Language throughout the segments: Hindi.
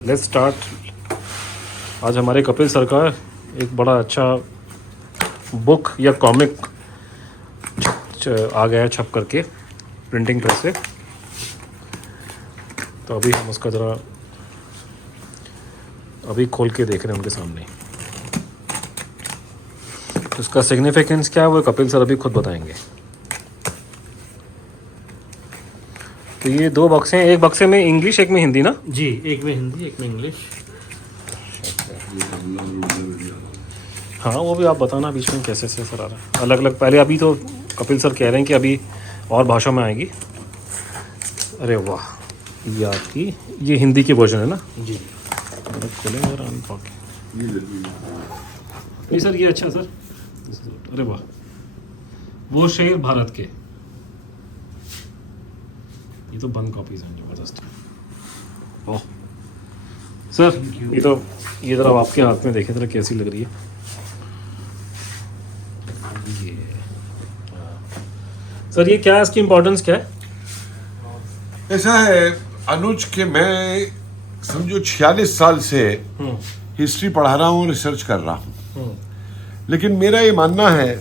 Let's start. आज हमारे कपिल सर का एक बड़ा अच्छा बुक या कॉमिक आ गया है छप करके प्रिंटिंग प्रेस से। तो अभी हम उसका ज़रा अभी खोल के देख रहे हैं उनके सामने। उसका सिग्निफिकेंस क्या है वो कपिल सर अभी खुद बताएंगे। तो ये दो बक्से हैं, एक बक्से में इंग्लिश एक में हिंदी ना जी, एक में हिंदी एक में इंग्लिश। हाँ वो भी आप बताना बीच में कैसे से सर आ रहा है अलग अलग। पहले अभी तो कपिल सर कह रहे हैं कि अभी और भाषा में आएगी। अरे वाह, ये आपकी ये हिंदी की वर्जन है ना जी। खोलेंगे और नहीं सर ये अच्छा सर। अरे वाह, वो शेर भारत के, ये तो बंद कॉपीज हैं जबरदस्त। ओह सर ये ज़रा आपके हाथ में देखें ज़रा कैसी लग रही है ये। सर ये क्या है, इसकी इम्पोर्टेंस क्या है? ऐसा है अनुज कि मैं समझो 46 साल से हिस्ट्री पढ़ा रहा हूँ, रिसर्च कर रहा हूँ। लेकिन मेरा ये मानना है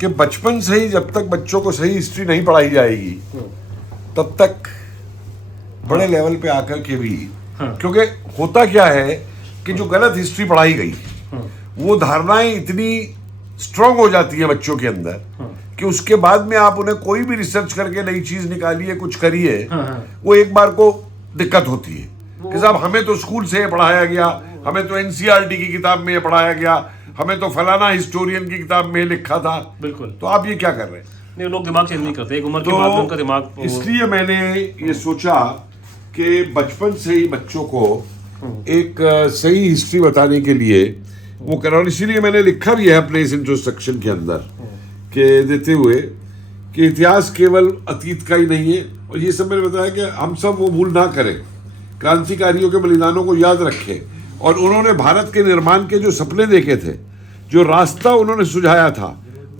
कि बचपन से ही जब तक बच्चों को सही हिस्ट्री नहीं पढ़ाई जाएगी तब तक बड़े लेवल पे आकर के भी, क्योंकि होता क्या है कि जो गलत हिस्ट्री पढ़ाई गई वो धारणाएं इतनी स्ट्रांग हो जाती है बच्चों के अंदर कि उसके बाद में आप उन्हें कोई भी रिसर्च करके नई चीज निकालिए, कुछ करिए, वो एक बार को दिक्कत होती है कि साहब हमें तो स्कूल से ये पढ़ाया गया, हमें तो एनसीईआरटी की किताब में ये पढ़ाया गया, हमें तो फलाना हिस्टोरियन की किताब में लिखा था। बिल्कुल। तो आप ये क्या कर रहे हैं? नहीं, लोग दिमाग चेंज नहीं करते, एक उम्र के बाद में उनका दिमाग इसलिए मैंने ये सोचा कि बचपन से ही बच्चों को एक सही हिस्ट्री बताने के लिए वो करा, और इसीलिए मैंने लिखा भी है अपने इस इंट्रोडक्शन के अंदर के देते हुए कि इतिहास केवल अतीत का ही नहीं है, और ये सब मैंने बताया कि हम सब वो भूल ना करें, क्रांतिकारियों के बलिदानों को याद रखें, और उन्होंने भारत के निर्माण के जो सपने देखे थे, जो रास्ता उन्होंने सुझाया था,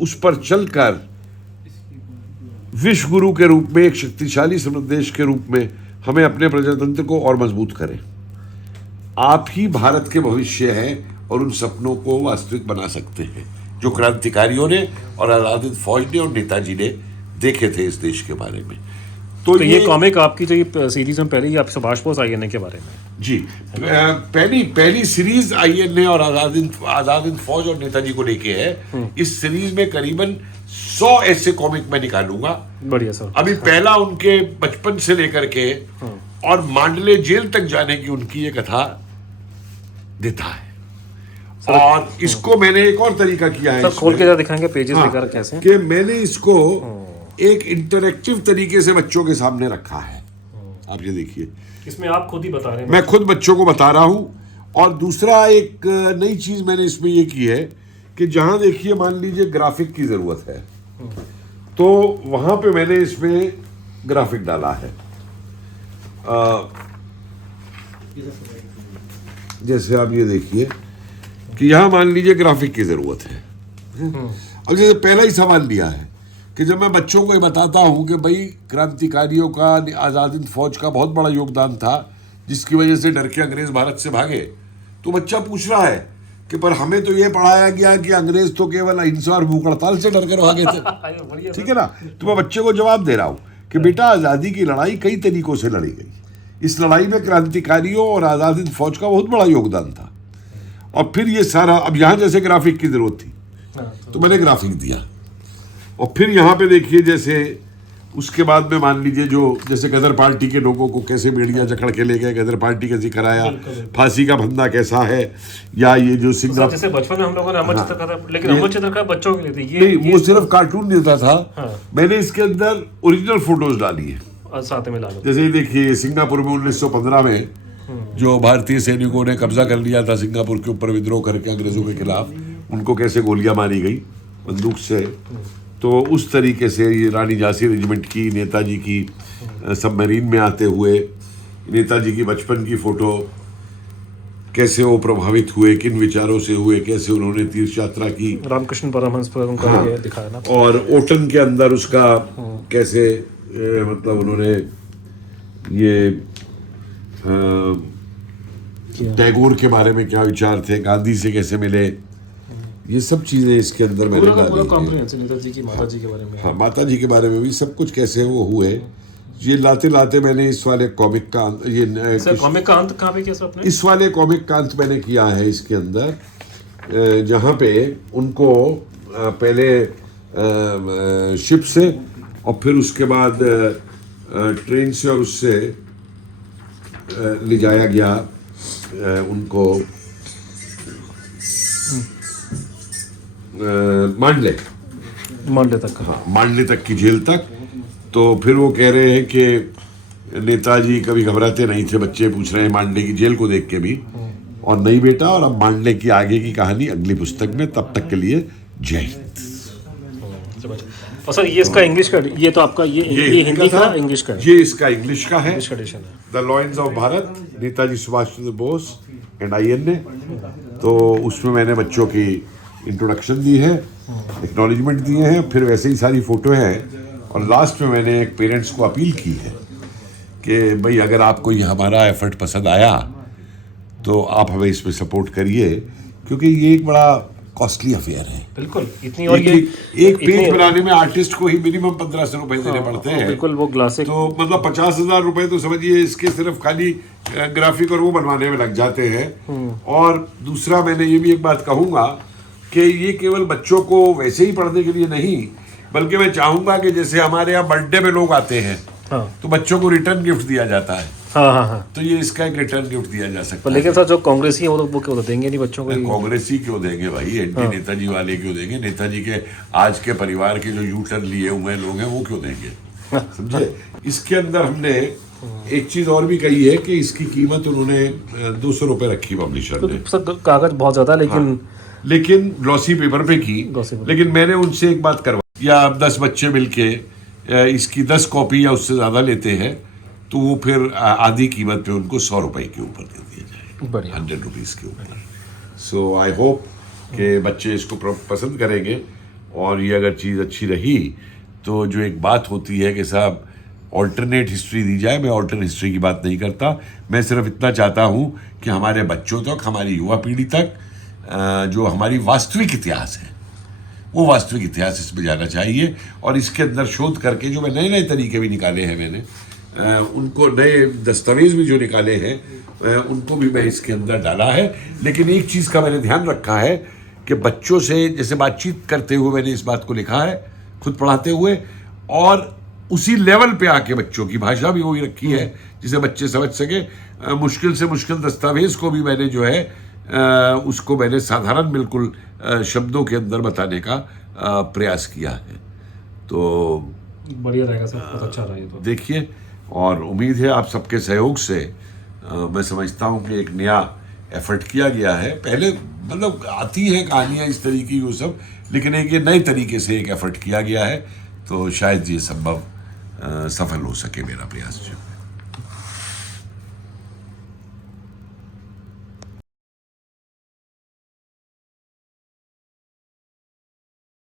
उस पर चलकर विश्व गुरु के रूप में, एक शक्तिशाली समृद्ध देश के रूप में हमें अपने प्रजातंत्र को और मजबूत करें। आप ही भारत के भविष्य हैं और उन सपनों को वास्तविक बना सकते हैं जो क्रांतिकारियों ने और आजाद हिंद फौज ने और नेताजी ने देखे थे इस देश के बारे में। तो ये कॉमिक आपकी जो ये सीरीज में पहले ही आप सुभाष बोस आईएनए के बारे में जी, पहली सीरीज आईएनए और आजाद हिंद फौज और नेताजी को लेके है। इस सीरीज में करीबन 100 ऐसे कॉमिक मैं निकालूंगा। बढ़िया सर। अभी पहला उनके बचपन से लेकर के और मांडले जेल तक जाने की उनकी ये कथा देता है। और इसको मैंने एक और तरीका किया है, सर खोल के जरा दिखाएंगे पेजेस लेकर कैसे कि मैंने इसको एक इंटरैक्टिव तरीके से बच्चों के सामने रखा है। आप ये देखिए, इसमें आप खुद ही बता रहे हैं, मैं खुद बच्चों को बता रहा हूं। और दूसरा एक नई चीज मैंने इसमें ये की है कि जहां देखिए मान लीजिए ग्राफिक की जरूरत है तो वहां पे मैंने इसमें ग्राफिक डाला है। जैसे आप ये देखिए कि यहां मान लीजिए ग्राफिक की जरूरत है। अब जैसे पहला ही सवाल लिया है कि जब मैं बच्चों को ये बताता हूं कि भाई क्रांतिकारियों का, आजाद हिंद फौज का बहुत बड़ा योगदान था जिसकी वजह से डर के अंग्रेज भारत से भागे, तो बच्चा पूछ रहा है कि पर हमें तो ये पढ़ाया गया कि अंग्रेज तो केवल अहिंसा और भूख हड़ताल से डर कर भागे थे। ठीक है ना? तो मैं बच्चे को जवाब दे रहा हूँ कि बेटा आज़ादी की लड़ाई कई तरीकों से लड़ी गई, इस लड़ाई में क्रांतिकारियों और आज़ाद हिंद फौज का बहुत बड़ा योगदान था। और फिर ये सारा, अब यहाँ जैसे ग्राफिक की जरूरत थी तो मैंने ग्राफिक दिया। और फिर यहाँ पे देखिए जैसे उसके बाद में मान लीजिए जो जैसे गदर पार्टी के लोगों को कैसे बेड़ियां जकड़ के ले गए, गदर पार्टी कैसे कराया, फांसी का फंदा कैसा है, या ये जो सिंगल जैसे बचपन में हम लोगों ने अमर चित्रकथा, लेकिन अमर चित्रकथा बच्चों के लिए थी, ये वो सिर्फ कार्टून नहीं होता था। मैंने इसके अंदर ओरिजिनल फोटोज डाली है साथ में डालो। जैसे देखिए सिंगापुर में 1915 में जो भारतीय सैनिकों ने कब्जा कर लिया था सिंगापुर के ऊपर विद्रोह करके अंग्रेजों के खिलाफ, उनको कैसे गोलियां मारी गई बंदूक से। तो उस तरीके से ये रानी झांसी रेजिमेंट की, नेताजी की सबमरीन में आते हुए नेताजी की बचपन की फोटो, कैसे वो प्रभावित हुए, किन विचारों से हुए, कैसे उन्होंने तीर्थ यात्रा की, रामकृष्ण परमहंस पर उनका ये दिखाया ना। और ओटन के अंदर उसका कैसे मतलब उन्होंने ये टैगोर के बारे में क्या विचार थे, गांधी से कैसे मिले, ये सब चीजें इसके अंदर मैंने पूरा का पूरा डाली हैं। कॉम्प्रिहेंसिव नेताजी की माता जी के बारे में। हाँ, माता जी के बारे में भी सब कुछ कैसे वो हुए, ये लाते लाते मैंने इस वाले कॉमिक का सर कॉमिक का अंत कहाँ पे किया सर आपने? इस वाले कॉमिक का अंत मैंने किया है इसके अंदर, जहाँ पे उनको पहले शिप से और फिर उसके बाद ट्रेन से और उससे ले जाया गया उनको मांडले, मांडले तक का। हाँ, मांडले तक की जेल तक। तो फिर वो कह रहे हैं कि नेताजी कभी घबराते नहीं थे, बच्चे पूछ रहे हैं मांडले की जेल को देख के भी, और नहीं बेटा, और अब मांडले की आगे की कहानी अगली पुस्तक में, तब तक के लिए जय हिंद। और सर ये इसका इंग्लिश का, ये तो आपका ये हिंदी का, इंग्लिश का है। ये इसका इंग्लिश का है, इंग्लिश का एडिशन है। The lions of Bharat, Netaji Subhash Chandra Bose and INA। तो उसमें मैंने बच्चों की इंट्रोडक्शन दी है, एक्नॉलेजमेंट दिए हैं, फिर वैसे ही सारी फोटो हैं, और लास्ट में मैंने एक पेरेंट्स को अपील की है कि भाई अगर आपको ये हमारा एफर्ट पसंद आया तो आप हमें इसमें सपोर्ट करिए, क्योंकि ये एक बड़ा कॉस्टली अफेयर है। बिल्कुल, इतनी और ये एक पेज बनाने में आर्टिस्ट को ही मिनिमम 1500 रुपए देने पड़ते हैं। बिल्कुल वो ग्लासिक, तो मतलब 50,000 रुपए तो समझिए इसके सिर्फ खाली ग्राफिक और वो बनवाने में लग जाते हैं। और दूसरा मैंने ये भी एक बात कहूँगा कि ये केवल बच्चों को वैसे ही पढ़ने के लिए नहीं, बल्कि मैं चाहूँगा कि जैसे हमारे यहाँ बर्थडे में लोग आते हैं, हाँ तो बच्चों को रिटर्न गिफ्ट दिया जाता है, हाँ हाँ हाँ। तो ये इसका एक रिटर्न गिफ्ट दिया जा सकता पर है। लेकिन सर जो कांग्रेसी है वो क्यों तो देंगे नहीं बच्चों को? कांग्रेसी क्यों देंगे भाई, एंटी नेताजी वाले क्यों देंगे? नेताजी के आज के परिवार के जो यू टर्न लिए हुए लोग हैं वो क्यों देंगे, समझे? इसके अंदर हमने एक चीज और भी कही है कि इसकी कीमत उन्होंने 200 रुपए रखी पब्लिशर ने। सर कागज बहुत ज्यादा, लेकिन ग्लॉसी पेपर पे की। लेकिन मैंने उनसे एक बात करवाई, या 10 बच्चे मिलके इसकी 10 कॉपी या उससे ज्यादा लेते हैं तो वो फिर आधी कीमत पे उनको 100 रुपए के ऊपर दे दिया जाए, 100 रुपीज के ऊपर। सो आई होप कि बच्चे इसको पसंद करेंगे, और ये अगर चीज़ अच्छी रही तो जो एक बात होती है कि साहब ऑल्टरनेट हिस्ट्री दी जाए, मैं ऑल्टरनेट हिस्ट्री की बात नहीं करता, मैं सिर्फ इतना चाहता हूँ कि हमारे बच्चों तक, हमारी युवा पीढ़ी तक जो हमारी वास्तविक इतिहास है वो वास्तविक इतिहास इसमें जाना चाहिए। और इसके अंदर शोध करके जो मैं नए नए तरीके भी निकाले हैं, मैंने उनको नए दस्तावेज भी जो निकाले हैं उनको भी मैं इसके अंदर डाला है। लेकिन एक चीज़ का मैंने ध्यान रखा है कि बच्चों से जैसे बातचीत करते हुए मैंने इस बात को लिखा है, खुद पढ़ाते हुए, और उसी लेवल पे आके बच्चों की भाषा भी वही रखी है जिसे बच्चे समझ सके। मुश्किल से मुश्किल दस्तावेज को भी मैंने जो है उसको मैंने साधारण बिल्कुल शब्दों के अंदर बताने का प्रयास किया है। तो बढ़िया रहेगा सर, बहुत अच्छा रहेगा। तो देखिए, और उम्मीद है आप सबके सहयोग से मैं समझता हूँ कि एक नया एफर्ट किया गया है। पहले मतलब आती है कहानियाँ इस तरीके वो सब, लेकिन एक ये नए तरीके से एक एफर्ट किया गया है, तो शायद ये संभव सफल हो सके मेरा प्रयास जो।